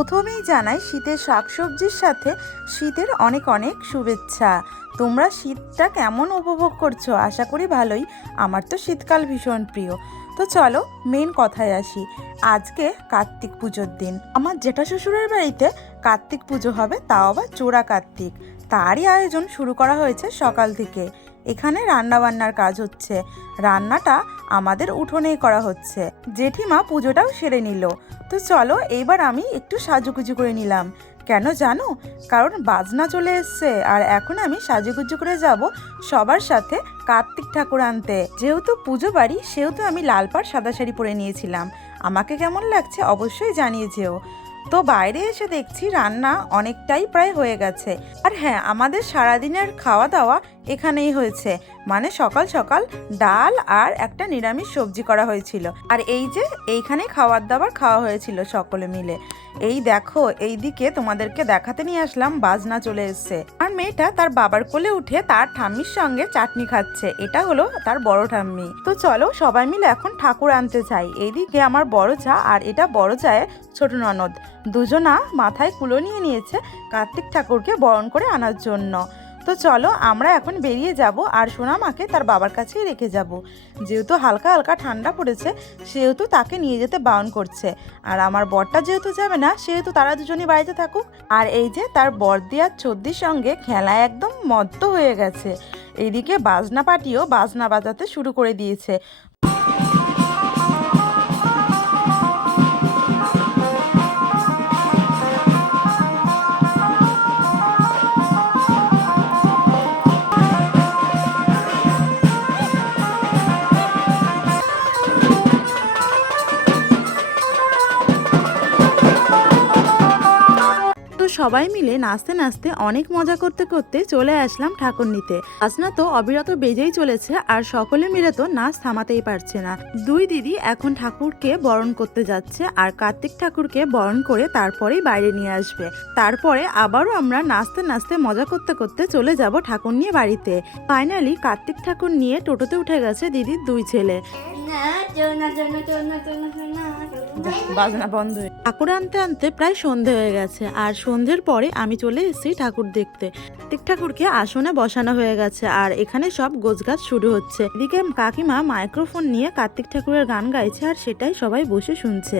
প্রথমেই জানাই শীতের শাকসবজির সাথে শীতের অনেক অনেক শুভেচ্ছা। তোমরা শীতটা কেমন উপভোগ করছো? আশা করি ভালোই। আমার তো শীতকাল ভীষণ প্রিয়। তো চলো মেন কথায় আসি। আজকে কার্তিক পুজোর দিন। আমার জেঠা শ্বশুরের বাড়িতে কার্তিক পুজো হবে, তাও আবার চোরা কার্তিক। তারই আয়োজন শুরু করা হয়েছে সকাল থেকে। এখানে রান্নাবান্নার কাজ হচ্ছে। রান্নাটা আমাদের উঠোনেই করা হচ্ছে। জেঠিমা পুজোটাও সেরে নিল। তো চলো এইবার আমি একটু সাজুগুজু করে নিলাম। কেন জানো? কারণ বাজনা চলে এসছে আর এখন আমি সাজুগুজু করে যাব সবার সাথে কার্তিক ঠাকুর আনতে। যেহেতু পুজো বাড়ি সেহেতু আমি লাল পাড় সাদা শাড়ি পরে নিয়েছিলাম। আমাকে কেমন লাগছে অবশ্যই জানিয়ে যেও। তো বাইরে এসে দেখছি রান্না অনেকটাই প্রায় হয়ে গেছে। আর হ্যাঁ, আমাদের সারাদিনের খাওয়া দাওয়া এখানেই হয়েছে। মানে সকাল সকাল ডাল আর একটা নিরামিষ সবজি করা হয়েছিল। আর এই যে এইখানে খাবার দাবার খাওয়া হয়েছিল সকলে মিলে। এই দেখো, এইদিকে তোমাদেরকে দেখাতে নিয়ে আসলাম বাজনা চলে এসছে। আর মেয়েটা তার বাবার কোলে উঠে তার ঠাম্মির সঙ্গে চাটনি খাচ্ছে। এটা হলো তার বড় ঠাম্মি। তো চলো সবাই মিলে এখন ঠাকুর আনতে চাই। এইদিকে আমার বড় যা আর এটা বড় জায়ের ছোট ননদ, দুজনা মাথায় কুলো নিয়ে নিয়েছে কার্তিক ঠাকুরকে বরণ করে আনার জন্য। তো চলো আমরা এখন বেরিয়ে যাব আর সোনামাকে তার বাবার কাছেই রেখে যাব। যেহেতু হালকা হালকা ঠান্ডা পড়েছে সেহেতু তাকে নিয়ে যেতে বারণ করছে। আর আমার বরটা যেহেতু যাবে না সেহেতু তারা দুজনই বাড়িতে থাকুক। আর এই যে তার বর্দি আর চোদ্দির সঙ্গে খেলায় একদম মত্ত হয়ে গেছে। এইদিকে বাজনা পার্টিও বাজনা বাজাতে শুরু করে দিয়েছে। সবাই মিলে নাচতে নাচতে অনেক মজা করতে করতে চলে আসলাম ঠাকুর নিতে। বাজনা তো অবিরত বেজেই চলেছে আর সকলে মিলে তো নাচ থামাতেই পারছে না। দুই দিদি এখন ঠাকুরকে বরণ করতে যাচ্ছে আর কার্তিক ঠাকুরকে বরণ করে তারপরেই বাইরে নিয়ে আসবে। তারপরে আবারও আমরা নাচতে নাচতে মজা করতে করতে চলে যাব ঠাকুর নিয়ে বাড়িতে। ফাইনালি কার্তিক ঠাকুর নিয়ে টোটোতে উঠে গেছে দিদির দুই ছেলে। বাজনা বন্ধ। ঠাকুর আনতে আনতে প্রায় সন্ধে হয়ে গেছে আর সন্ধ্যের পরে আমি চলে এসেছি ঠাকুর দেখতে। কার্তিক ঠাকুরকে আসনে বসানো হয়ে গেছে আর এখানে সব গোছগাছ শুরু হচ্ছে। এদিকে কাকিমা মাইক্রোফোন নিয়ে কার্তিক ঠাকুরের গান গাইছে আর সেটাই সবাই বসে শুনছে।